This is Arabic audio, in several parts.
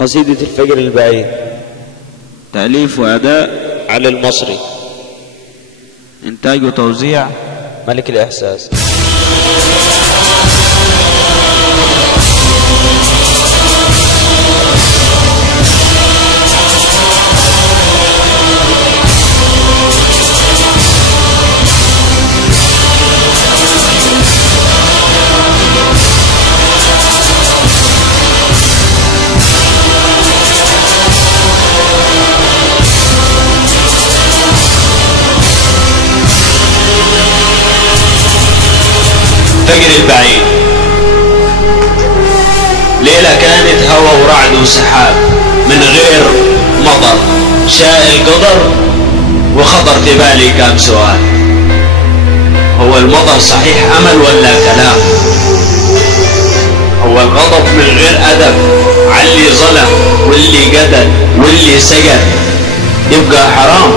قصيدة الفجر البعيد، تأليف وأداء علي المصري، إنتاج وتوزيع ملك الإحساس. الفجر البعيد. ليلة كانت هوا ورعد وسحاب من غير مطر، شاء القدر وخطر في بالي كام سؤال. هو المطر صحيح أمل ولا كلام؟ هو الغضب من غير أدب علي ظلم واللي قتل واللي سجن يبقى حرام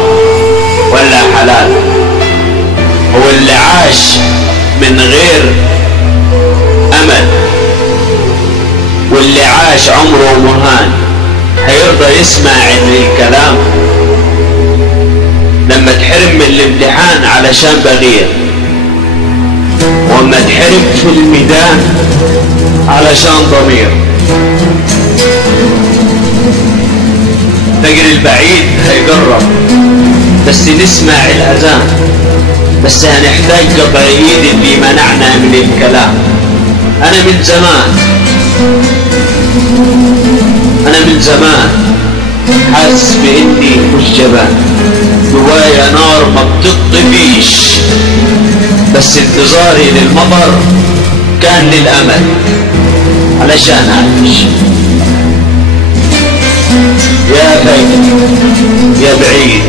ولا حلال؟ هو اللي عاش من غير أمل واللي عاش عمره مهان هيرضى يسمع الكلام؟ لما تحرم من الامتحان علشان بغير، وما تحرم في الميدان علشان ضمير. الفجر البعيد هيقرب بس نسمع الأذان، بس هنحتاج قطع ايد اللي منعنا من الكلام. انا من زمان حاسس باني مش جبان، جوايا نار ما بتطفيش، بس انتظاري للمطر كان للامل علشان اعيش. يا فجر يا بعيد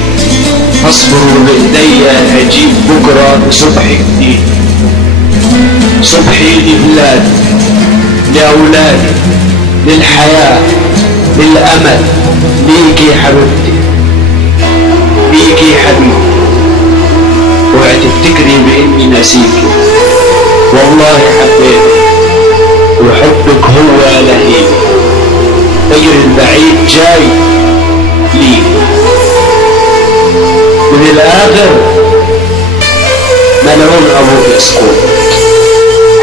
اصبروا بايديا اجيب بكره بصبح جديد، صبحي لبلادي لاولادي للحياه للامل. ليكي حبيبتي ليكي حبيبي، اوعي تفتكري باني ناسيكي، والله حبيتك وحبك هو لهيب. فجر البعيد جاي ليك من الاخر، ملعون ابوك يسقط.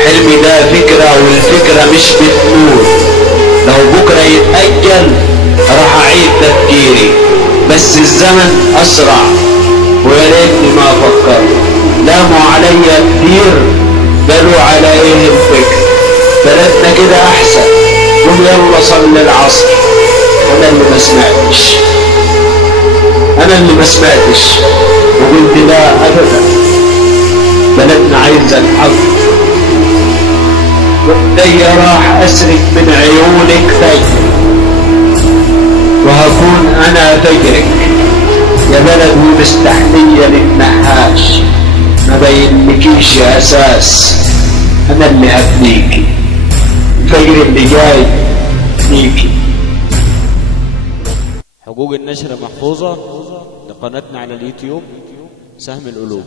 حلمي ده فكرة والفكرة مش بتموت، لو بكرة يتأجل راح اعيد تفكيري، بس الزمن اسرع ويا ريتني ما فكرت. لاموا عليا كتير قالوا على ايه الفكر، بلدنا كده احسن، قول يلا صلي العصر. انا اللي ما سمعتش وقلت لا ابدا، بلدنا عايزه الحق. وبدي راح اسرق من عيونك فجر، وهكون انا فجرك يا بلد ومستحليه للنحاش. ما بينلكيش يا اساس، انا اللي هبنيكي، الفجر اللي جاي ليكي. حقوق النشر محفوظة لقناتنا على اليوتيوب سهم القلوب.